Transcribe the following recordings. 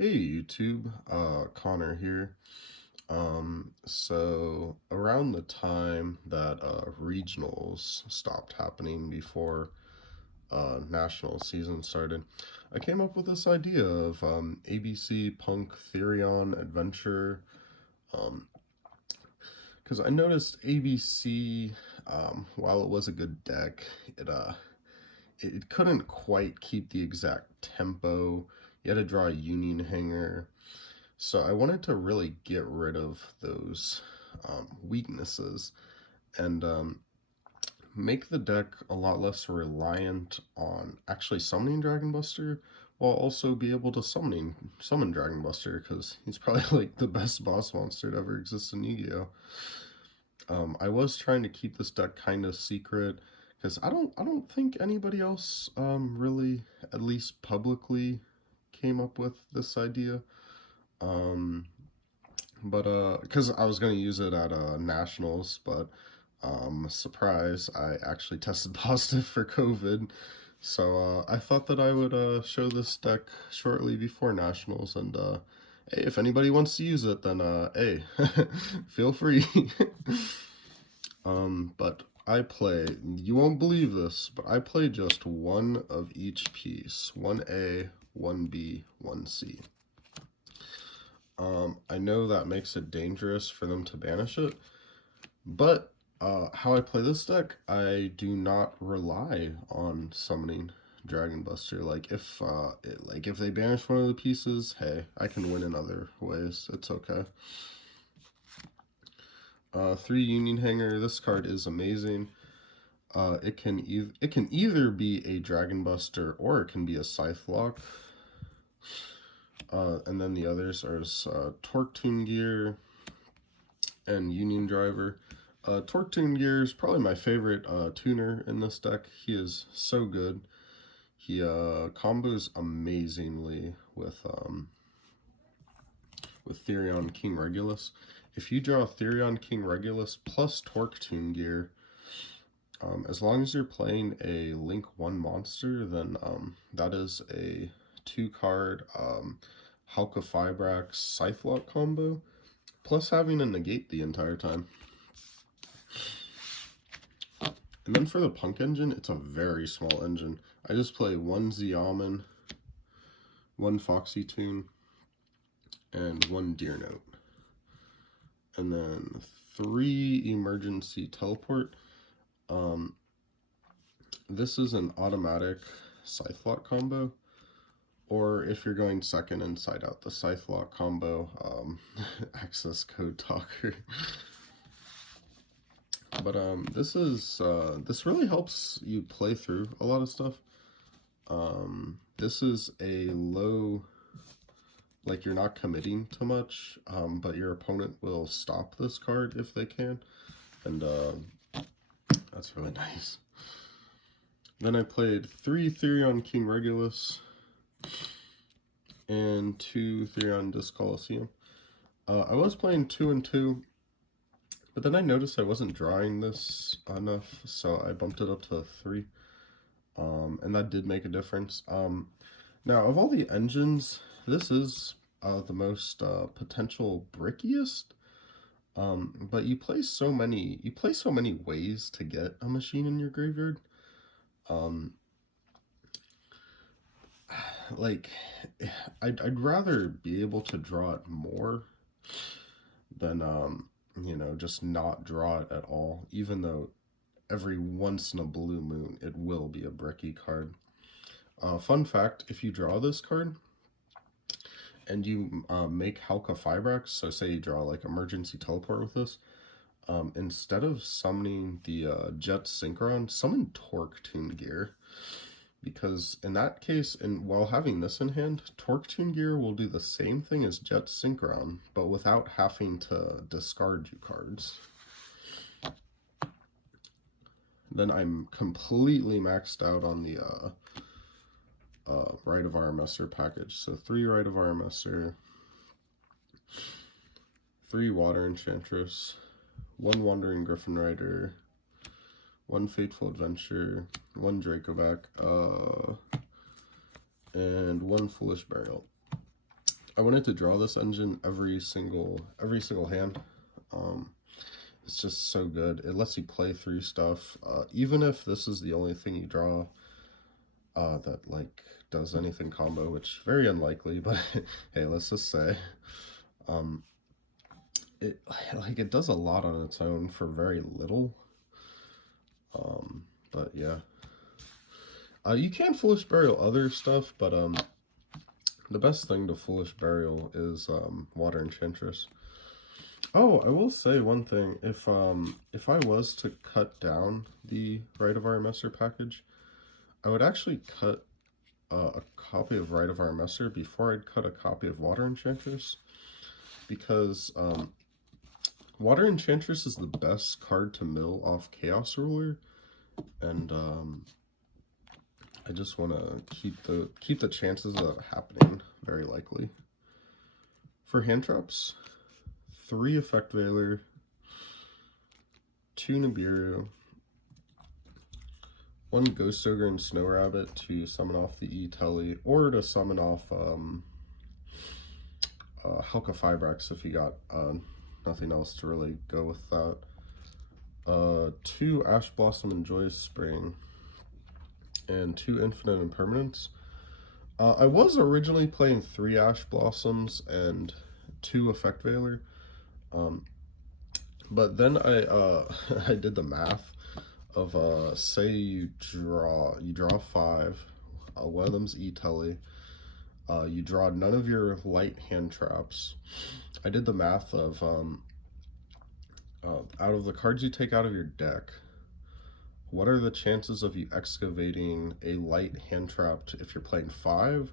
Hey YouTube, Connor here. So around the time that regionals stopped happening before national season started, I came up with this idea of ABC Punk Therion Adventure. Um, because I noticed ABC, while it was a good deck, it uh it couldn't quite keep the exact tempo. You had to draw a Union Hanger. So I wanted to really get rid of those weaknesses and make the deck a lot less reliant on actually summoning Dragon Buster, while also be able to summon Dragon Buster because he's probably like the best boss monster to ever exist in Yu-Gi-Oh! I was trying to keep this deck kind of secret because I don't think anybody else really, at least publicly, came up with this idea. Um, but because I was gonna use it at nationals, but surprise, I actually tested positive for COVID. So I thought that I would show this deck shortly before nationals, and hey, if anybody wants to use it, then hey, feel free. But I play. You won't believe this, but I play just one of each piece: 1A, 1B, 1C. I know that makes it dangerous for them to banish it, but how I play this deck, I do not rely on summoning Dragon Buster. Like if they banish one of the pieces, hey, I can win in other ways. It's okay. 3 Union Hanger. This card is amazing. It can either be a Dragon Buster or it can be a Scythe Lock. And then the others are Torque Tune Gear and Union Driver. Torque Tune Gear is probably my favorite tuner in this deck. He is so good. He combos amazingly with Therion King Regulus. If you draw Therion King Regulus plus Torque Tune Gear, as long as you're playing a Link 1 monster, then that is a 2-card Halka Fibrax Scythe Lock combo, plus having a negate the entire time. And then for the Punk engine, it's a very small engine. I just play 1 Xiamen, 1 Foxy Tune, and 1 Deer Note. And then 3 Emergency Teleport. This is an automatic Scythe Lock combo. Or if you're going second inside out the Scythe Lock combo, access code talker. But this really helps you play through a lot of stuff. This is a low, like you're not committing to much, but your opponent will stop this card if they can, and that's really nice. Then I played 3 Therion King Regulus and 2 Therion Disc Coliseum. I was playing 2 and 2, but then I noticed I wasn't drawing this enough, so I bumped it up to 3. And that did make a difference. Now, of all the engines, this is the most potential brickiest. But you play so many ways to get a machine in your graveyard. Like, I'd rather be able to draw it more than just not draw it at all. Even though every once in a blue moon it will be a bricky card. Fun fact: if you draw this card and you make Halka Fibrax, so say you draw like Emergency Teleport with this, instead of summoning the Jet Synchron, summon Torque Tune Gear. Because in that case, and while having this in hand, Torque Tune Gear will do the same thing as Jet Synchron, but without having to discard you cards. Then I'm completely maxed out on the Rite of Armesser package. So 3 Rite of Armesser, 3 Water Enchantress, 1 Wandering Griffin Rider, 1 Fateful Adventure, 1 Dracovac, and 1 Foolish Burial. I wanted to draw this engine every single hand. Um, it's just so good. It lets you play through stuff, even if this is the only thing you draw that like does anything combo, which very unlikely. But hey, let's just say um, it like it does a lot on its own for very little. But yeah, you can foolish burial other stuff, but the best thing to foolish burial is water enchantress. Oh, I will say one thing. If I was to cut down the Rite of Our Messer package, I would actually cut a copy of Rite of Our Messer before I'd cut a copy of Water Enchantress, because Water Enchantress is the best card to mill off Chaos Ruler, and I just want to keep the chances of that happening very likely. For hand traps, 3 Effect Veiler, 2 Nibiru, 1 Ghost Ogre and Snow Rabbit to summon off the E-Telly, or to summon off P.U.N.K Fibrax if you got nothing else to really go with that. 2 Ash Blossom and Joyous Spring, and 2 Infinite Impermanence. I was originally playing 3 Ash Blossoms and 2 Effect Veiler, but then I I did the math of say you draw 5, one of them's E-Telly, you draw none of your light hand traps. I did the math of out of the cards you take out of your deck, what are the chances of you excavating a light hand trap if you're playing 5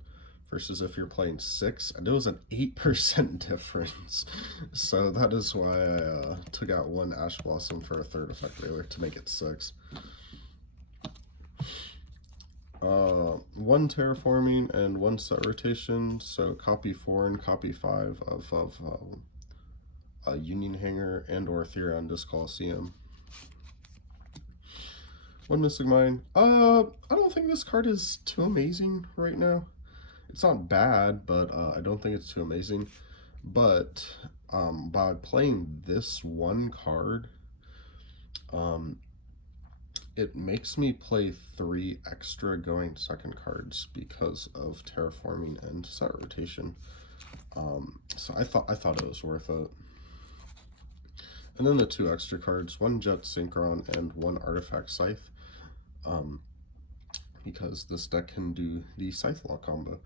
versus if you're playing 6? And it was an 8% difference. So that is why I took out 1 Ash Blossom for a 3rd Effect Veiler to make it 6. 1 Terraforming and 1 Set Rotation, so copy 4 and copy 5 of Union Hanger and or Therion Disc Coliseum. 1 Mystic Mine. I don't think this card is too amazing right now. It's not bad, but I don't think it's too amazing. But by playing this 1 card, it makes me play 3 extra going second cards because of Terraforming and Set Rotation. So I thought it was worth it. And then the 2 extra cards, 1 Jet Synchron and 1 Artifact Scythe, because this deck can do the Scythe Lock combo.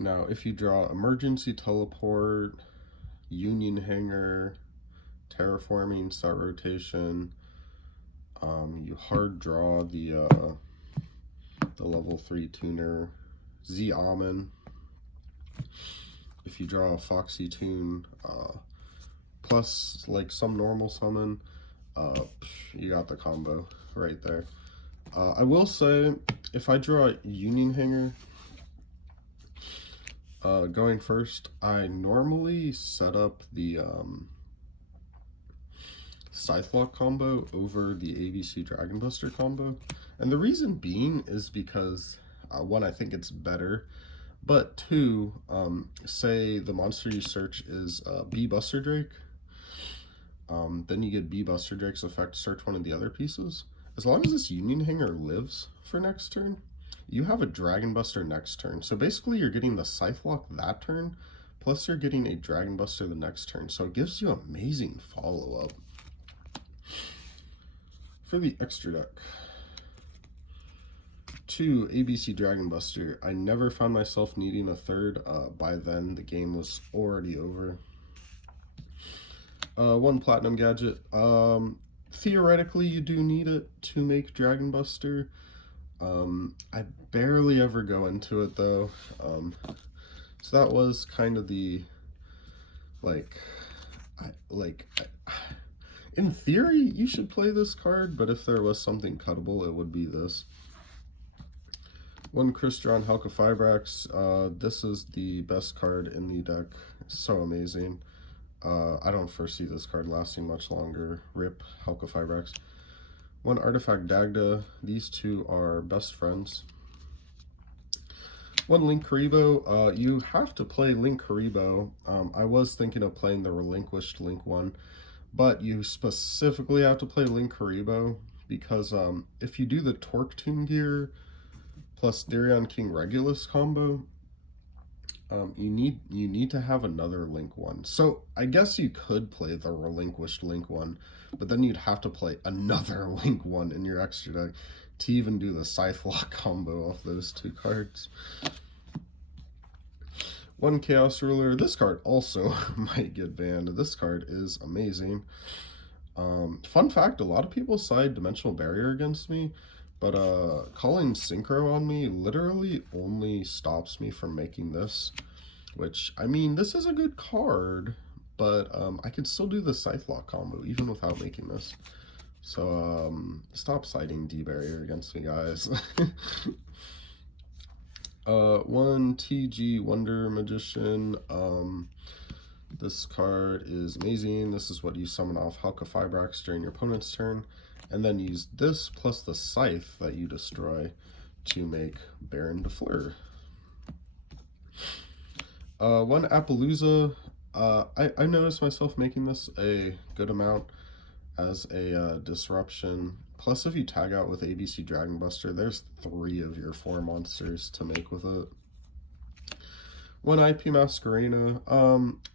Now, if you draw Emergency Teleport, Union Hanger, Terraforming, Set Rotation, you hard draw the level 3 tuner, Z Almond. If you draw a Foxy Tune, plus like some normal summon, you got the combo right there. I will say, if I draw Union Hanger going first, I normally set up the Scythe Lock combo over the ABC Dragon Buster combo. And the reason being is because, 1, I think it's better, but 2, say the monster you search is B Buster Drake, then you get B Buster Drake's effect, search one of the other pieces. As long as this Union Hanger lives for next turn, you have a Dragon Buster next turn. So basically you're getting the Scythe Lock that turn, plus you're getting a Dragon Buster the next turn. So it gives you amazing follow-up. For the extra deck, 2 ABC Dragon Buster. I never found myself needing a 3rd. By then, the game was already over. 1 Platinum Gadget. Theoretically, you do need it to make Dragon Buster. I barely ever go into it, though. So that was kind of the, in theory, you should play this card, but if there was something cuttable, it would be this. 1 Crystron P.U.N.K Fibrax. This is the best card in the deck. It's so amazing. I don't foresee this card lasting much longer. RIP P.U.N.K Fibrax. 1 Artifact Dagda. These 2 are best friends. One Link Karibo, you have to play Link Karibo. I was thinking of playing the Relinquished Link one, but you specifically have to play Link Karibo because if you do the Torque Tune gear plus Therion King Regulus combo, you need to have another Link one. So I guess you could play the Relinquished Link one, but then you'd have to play another Link one in your extra deck to even do the Scythe Lock combo off those two cards. One Chaos Ruler. This card also might get banned. This card is amazing. Fun fact, a lot of people side Dimensional Barrier against me, but calling Synchro on me literally only stops me from making this. Which, I mean, this is a good card, but I could still do the Scythe Lock combo even without making this. So stop siding D-Barrier against me, guys. One TG Wonder Magician. This card is amazing. This is what you summon off Halka Fibrax during your opponent's turn, and then use this plus the Scythe that you destroy to make Baron de Fleur. One Appaloosa. I noticed myself making this a good amount as a disruption. Plus, if you tag out with ABC Dragon Buster, there's 3 of your 4 monsters to make with it. One IP Masquerena.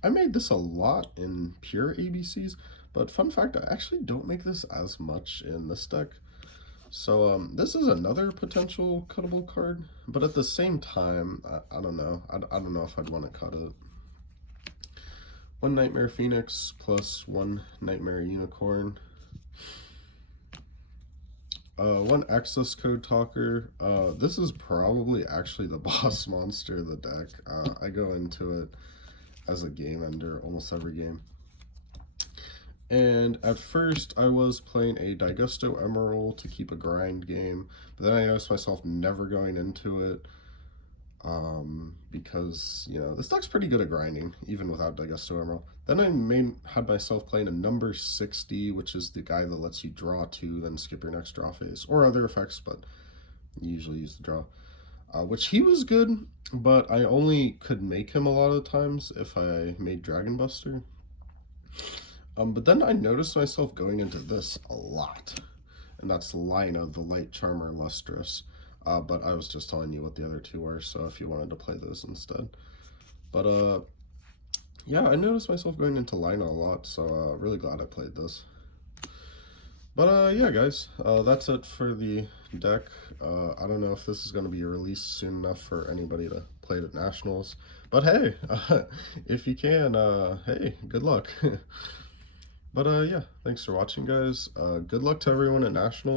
I made this a lot in pure ABCs, but fun fact, I actually don't make this as much in this deck. So this is another potential cuttable card, but at the same time, I don't know. I don't know if I'd want to cut it. One Nightmare Phoenix plus one Nightmare Unicorn. One Access Code Talker. This is probably actually the boss monster of the deck. I go into it as a game ender almost every game. And at first, I was playing a Daigusto Emerald to keep a grind game, but then I noticed myself never going into it because, you know, this deck's pretty good at grinding, even without Daigusto Emerald. Then I had myself playing a number 60, which is the guy that lets you draw 2, then skip your next draw phase, or other effects, but you usually use the draw. Which he was good, but I only could make him a lot of times if I made Dragon Buster. But then I noticed myself going into this a lot, and that's Lina, the Light Charmer Lustrous. But I was just telling you what the other 2 were, so if you wanted to play those instead. But yeah, I noticed myself going into Lina a lot, so really glad I played this. But yeah, guys, that's it for the deck. I don't know if this is going to be released soon enough for anybody to play it at Nationals. But hey, if you can, hey, good luck. But yeah, thanks for watching, guys. Good luck to everyone at Nationals.